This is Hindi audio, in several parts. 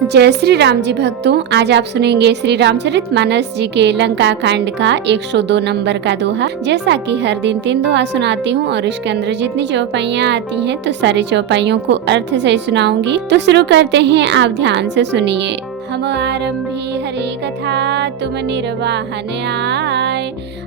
जय श्री राम जी भक्तों, आज आप सुनेंगे श्री रामचरितमानस जी के लंका कांड का 102 नंबर का दोहा। जैसा कि हर दिन 3 दोहा सुनाती हूँ और इसके अंदर जितनी चौपाइयाँ आती हैं तो सारी चौपाइयों को अर्थ से सुनाऊंगी। तो शुरू करते हैं, आप ध्यान से सुनिए। हम आरंभी हरि कथा, तुम निर्वाहन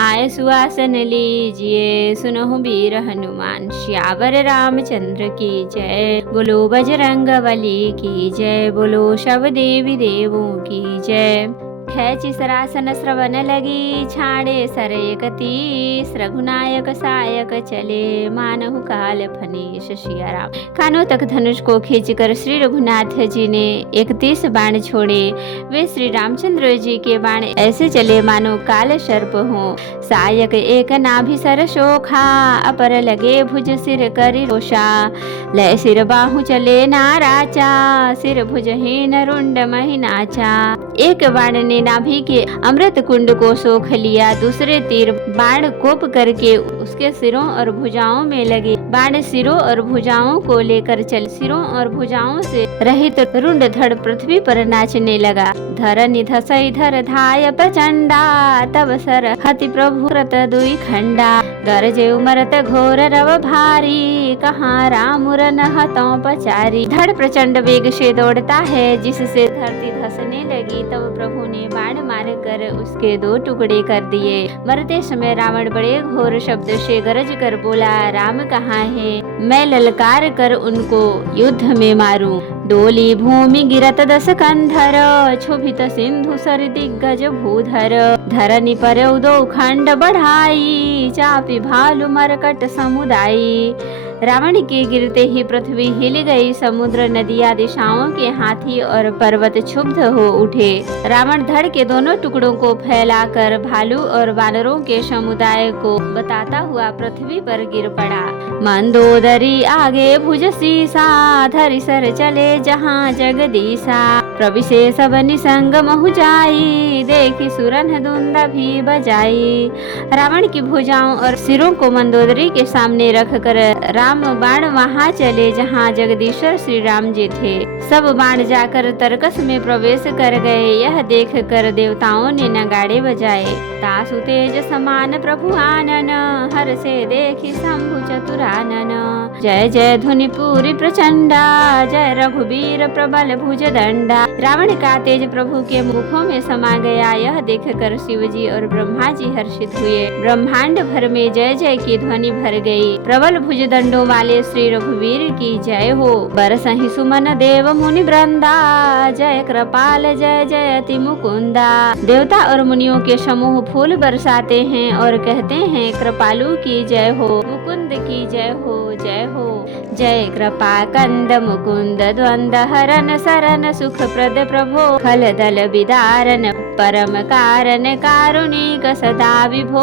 आए सुआसन लीजिए, सुनहु वीर हनुमान श्यावर रामचंद्र की जय। बोलो बजरंग बली की जय, बोलो सब देवी देवों की जय। खेची सरासन श्रवण लगी, छाड़े सर एकतीस, रघुनायक सायक चले, मानहु काल फनीश सिया राम। कानों तक धनुष को खींचकर श्री रघुनाथ जी ने 31 बाण छोड़े। वे श्री रामचंद्र जी के बाण ऐसे चले मानो काल सर्प हो। सायक एक नाभि सर शोखा, अपर लगे भुज सिर करि रोषा। लय सिर बाहु चले नाराचा, सिर भुजहीन रुंड महिनाचा। एक बाण ने नाभि के अमृत कुंड को सोख लिया, दूसरे तीर बाण कोप करके उसके सिरों और भुजाओं में लगे। बाण सिरों और भुजाओं को लेकर चल, सिरों और भुजाओं से रहित रुंड धड़ पृथ्वी पर नाचने लगा। धर निधस इधर धाय प्रचंडा, तब सर हति प्रभु रत दुई खंडा। गरजे उमरत घोर रव भारी, कहाँ राम रन हतों पचारी। धड़ प्रचंड वेग से दौड़ता है, जिससे धरती धसने लगी। तब प्रभु ने बाण मार कर उसके 2 टुकड़े कर दिए। मरते समय रावण बड़े घोर शब्द से गरज कर बोला, राम कहाँ है, मैं ललकार कर उनको युद्ध में मारूं। डोली भूमि गिरत 10 कंधर, क्षोभित सिंधु सर दिग्गज भूधर। धरनी पर 2 खंड बढ़ाई, चापी भालू मरकट समुदायी। रावण के गिरते ही पृथ्वी हिल गई, समुद्र नदियां दिशाओं के हाथी और पर्वत क्षुब्ध हो उठे। रावण धड़ के 2 टुकड़ों को फैलाकर भालू और वानरों के समुदाय को बताता हुआ पृथ्वी पर गिर पड़ा। मंदोदरी आगे भुज सीसा, धरि सर चले जहाँ जगदीसा। प्रविशे सब निसंग महु जाई, देखी सुरन धुंद भी बजाई। रावण की भुजाओं और सिरों को मंदोदरी के सामने रखकर राम बाण वहां चले जहां जगदीश्वर श्री राम जी थे। सब बाण जाकर तरकस में प्रवेश कर गए। यह देख कर देवताओं ने नगाड़े बजाए। तासु तेज समान प्रभु आनन, हर से देखी शंभु चतुरानन। जय जय ध्वनि पूरी प्रचंडा, जय रघुवीर प्रबल भुज दंडा। रावण का तेज प्रभु के मुखों में समा गया। यह देखकर शिव जी और ब्रह्मा जी हर्षित हुए। ब्रह्मांड भर में जय जय की ध्वनि भर गई। प्रबल भुज दंडों वाले श्री रघुवीर की जय हो। बरसहि सुमन देव मुनि वृंदा, जय कृपाल जय जयति मुकुंदा। देवता और मुनियों के समूह फूल बरसाते हैं और कहते हैं, कृपालु की जय हो, मुकुंद की जय हो, जय हो। जय कृपा कंद मुकुंद द्वंद हरन सरन सुख प्रद प्रभो। खल दल विदारन परम कारण कारुणिक सदा विभो।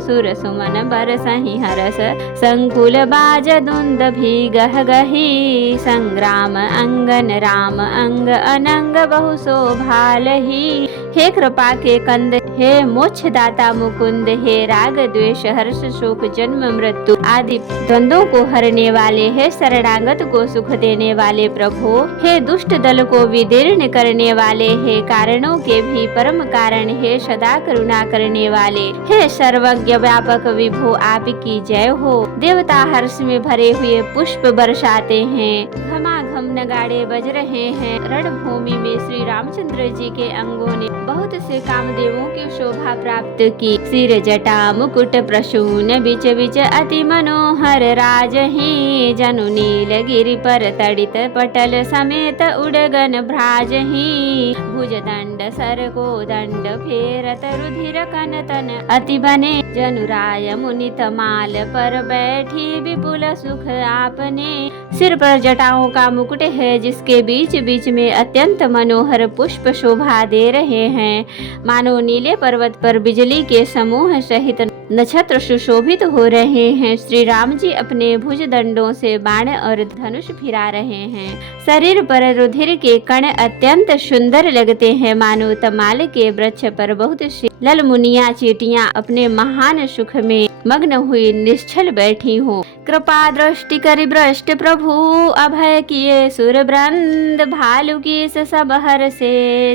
सुर सुमन बरसहि हरस संकुल बाज दुंद भी गह गही। संग्राम अंगन राम अंग अनंग बहु शोभालही। हे कृपा के कंद, हे मोक्ष दाता मुकुंद, हे राग द्वेष हर्ष शोक जन्म मृत्यु आदि द्वंद्वों को हरने वाले, हे शरणागत को सुख देने वाले प्रभु, हे दुष्ट दल को विदीर्ण करने वाले, हे कारणों के भी परम कारण, हे सदा करुणा करने वाले, हे सर्वज्ञ व्यापक विभो, आपकी जय हो। देवता हर्ष में भरे हुए पुष्प बरसाते हैं, घमाघम नगाड़े बज रहे हैं। रणभूमि में श्री रामचंद्र जी के अंगों ने बहुत से कामदेवों की शोभा प्राप्त की। सिर जटा मुकुट प्रसून बिच बिच अति मनोहर राजही। जनु नील गिरि पर तड़ित पटल समेत उड़गन भ्राजही। भुज दंड सर को दंड फेरत रुधिर कन तन अति बने। जनुराय मुनि तमाल पर बैठी विपुल सुख आपने। सिर पर जटाओं का मुकुट है, जिसके बीच बीच में अत्यंत मनोहर पुष्प शोभा दे रहे हैं। मानो नीले पर्वत पर बिजली के समूह सहित नक्षत्र सुशोभित हो रहे हैं। श्री राम जी अपने भुज दंडों से बाण और धनुष फिरा रहे हैं। शरीर पर रुधिर के कण अत्यंत सुंदर लगते हैं, मानो तमाल के वृक्ष पर बहुत सी लल मुनिया चींटियां अपने महा महान सुख में मग्न हुई निश्चल बैठी हूँ। कृपा दृष्टि करि भ्रष्ट प्रभु, अभय किए सुर वृंद, भालू की सब हर से,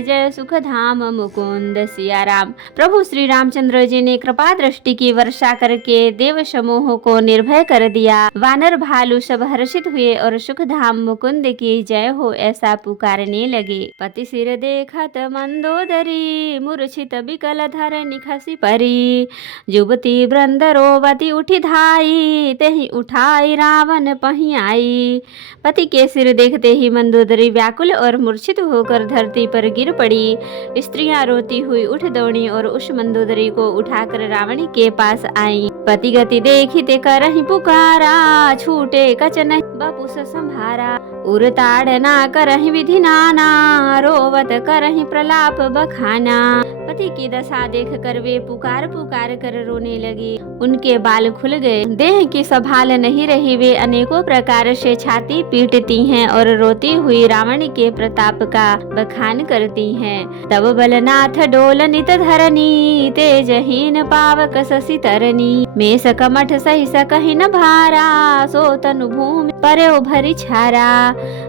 जय सुख धाम मुकुंद सिया राम। प्रभु श्री रामचंद्र जी ने कृपा दृष्टि की वर्षा करके देव समूह को निर्भय कर दिया। वानर भालू सब हर्षित हुए और सुख धाम मुकुंद की जय हो ऐसा पुकारने लगे। पति सिर देखत मंदोदरी, मूर्छित बिकल धरनी खसी परी, युवती वृंद रोवती उठी धाई, तेहि उठाई रावण पही आई। पति के सिर देखते ही मंदोदरी व्याकुल और मूर्छित होकर धरती पर गिर पड़ी। स्त्रियां रोती हुई उठ दौड़ी और उस मंदोदरी को उठाकर रावण के पास आई। पति गति देखी ते करहि पुकारा, छूटे कच नहीं बपुस संभारा, उरताड़ ना करहि विधि नाना, रोवत करहि प्रलाप बखाना। पति की दशा देख कर वे पुकार पुकार कर रोने लगी। उनके बाल खुल गए, देह की संभाल नहीं रही। वे अनेकों प्रकार से छाती पीटती हैं और रोती हुई रावण के प्रताप का बखान करती हैं। तब बलनाथ डोल नित धरनी, तेजहीन पावक शशि तरनी, में सकमठ सही सकहि न भारा, सो तनु भूमि परे उभरी छारा।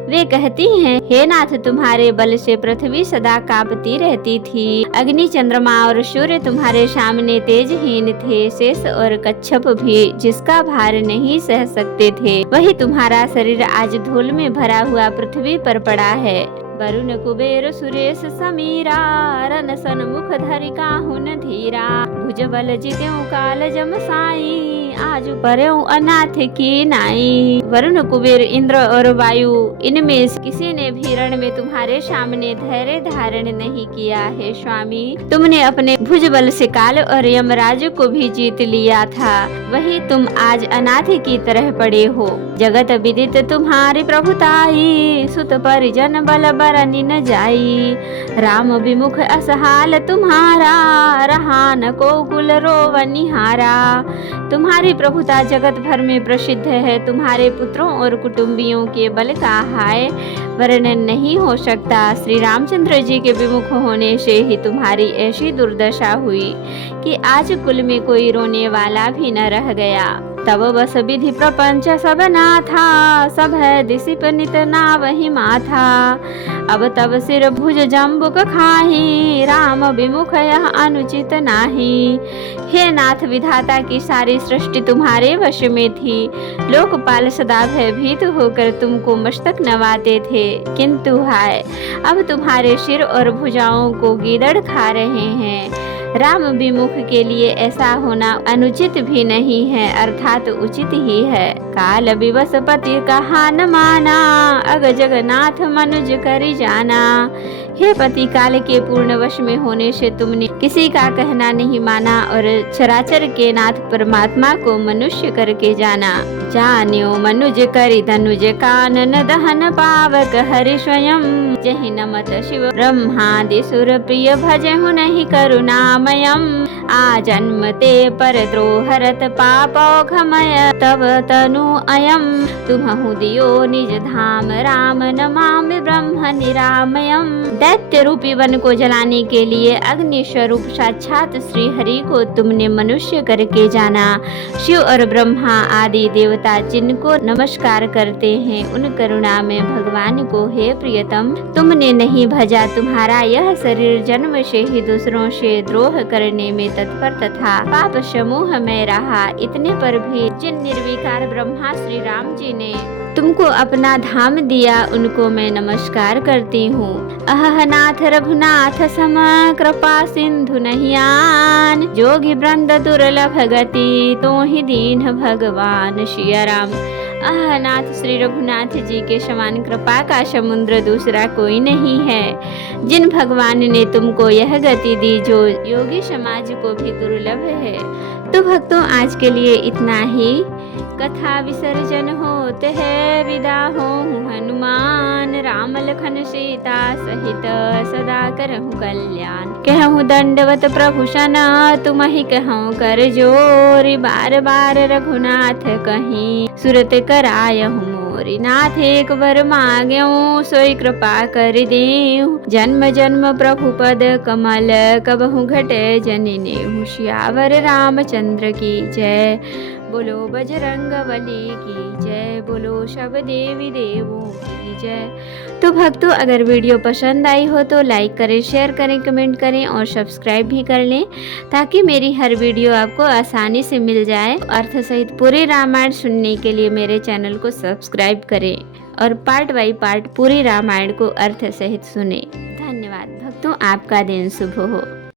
वे कहती हैं, हे नाथ तुम्हारे बल से पृथ्वी सदा कांपती रहती थी। अग्नि चंद्रमा और सूर्य तुम्हारे सामने तेजहीन थे। शेष और कच्छप भी जिसका भार नहीं सह सकते थे, वही तुम्हारा शरीर आज धूल में भरा हुआ पृथ्वी पर पड़ा है। वरुण कुबेर सुरेश समीरा, रन सन्मुख धरि काहुन धीरा, भुज बल जित्यों काल जम साई, आज पर्यों अनाथ की नाई। वरुण कुबेर इंद्र और वायु, इनमें किसी ने भी रण में तुम्हारे सामने धैर्य धारण नहीं किया है स्वामी। तुमने अपने भुज बल से काल और यमराज को भी जीत लिया था, वही तुम आज अनाथ की तरह पड़े हो। जगत विदित तुम्हारी प्रभुताई, सुत परिजन बल बरनि न जाई, राम विमुख असहाल तुम्हारा, रहा न को कुल रोवनिहारा। तुम्हारी प्रभुता जगत भर में प्रसिद्ध है। तुम्हारे पुत्रों और कुटुंबियों के बल का हाय वर्णन नहीं हो सकता। श्री रामचंद्र जी के विमुख होने से ही तुम्हारी ऐसी दुर्दशा हुई कि आज कुल में कोई रोने वाला भी न रह गया। तब बस विधि प्रपंच सब नाथा, सब है दिसिप नित नावहि माथा, अब तब सिर भुज जम्बुक खाही, राम विमुख यह अनुचित नाही। हे नाथ, विधाता की सारी सृष्टि तुम्हारे वश में थी। लोकपाल सदा भयभीत होकर तुमको मस्तक नवाते थे, किंतु हाय अब तुम्हारे सिर और भुजाओं को गीदड़ खा रहे हैं। राम विमुख के लिए ऐसा होना अनुचित भी नहीं है, अर्थात उचित ही है। काल विवश पति कहा न माना, अग जगन्नाथ मनुज करि जाना। हे पति, काल के पूर्ण वश में होने से तुमने किसी का कहना नहीं माना और चराचर के नाथ परमात्मा को मनुष्य करके जाना। जान्यो मनुज करि धनुज कानन, दहन पावक हरि स्वयं, जहि नमत शिव ब्रह्मादि सुर प्रिय, भजहु नहीं करुणामयम। आ जन्मते पर द्रोहरत पापौघमय, तब तनु अयम, तुम्हु दियो निज धाम, राम नमामि ब्रह्म निरामयम। दैत्य रूपी वन को जलाने के लिए अग्नि स्वरूप साक्षात श्री हरि को तुमने मनुष्य करके जाना। शिव और ब्रह्मा आदि देवता जिनको नमस्कार करते हैं, उन करुणा में भगवान को हे प्रियतम तुमने नहीं भजा। तुम्हारा यह शरीर जन्म से ही दूसरों से द्रोह करने में तत्पर तथा पाप समूह में रहा। इतने पर भी जिन निर्विकार ब्रह्मा श्री राम जी ने तुमको अपना धाम दिया, उनको मैं नमस्कार करती हूँ। अहह नाथ रघुनाथ सम, कृपा सिंधु नहियान, जोगी वृंद दुर्लभ गति, तो ही दीन भगवान सिया राम। नाथ, श्री रघुनाथ जी के समान कृपा का समुद्र दूसरा कोई नहीं है। जिन भगवान ने तुमको यह गति दी जो योगी समाज को भी दुर्लभ है। तो भक्तों, आज के लिए इतना ही। कथा विसर्जन होते है, विदा हो हनुमान, राम लखन सीता सहित सदा करहु कल्याण। कहूँ दंडवत प्रभु सना, तुम ही कहूँ कर जोरी, बार बार रघुनाथ कहीं सुरत करायहु मोर। मोरी नाथ एक वर मांग्यो सोई कृपा कर देहु। जन्म जन्म प्रभु पद कमल कबहु घटे जननी सियावर रामचंद्र की जय। बोलो बजरंग बली की जय। बोलो सब देवी देवों की जय। तो भक्तों, अगर वीडियो पसंद आई हो तो लाइक करें, शेयर करें, कमेंट करें और सब्सक्राइब भी कर लें ताकि मेरी हर वीडियो आपको आसानी से मिल जाए। अर्थ सहित पूरे रामायण सुनने के लिए मेरे चैनल को सब्सक्राइब करें और पार्ट बाय पार्ट पूरी रामायण को अर्थ सहित सुने। धन्यवाद भक्तों, आपका दिन शुभ हो।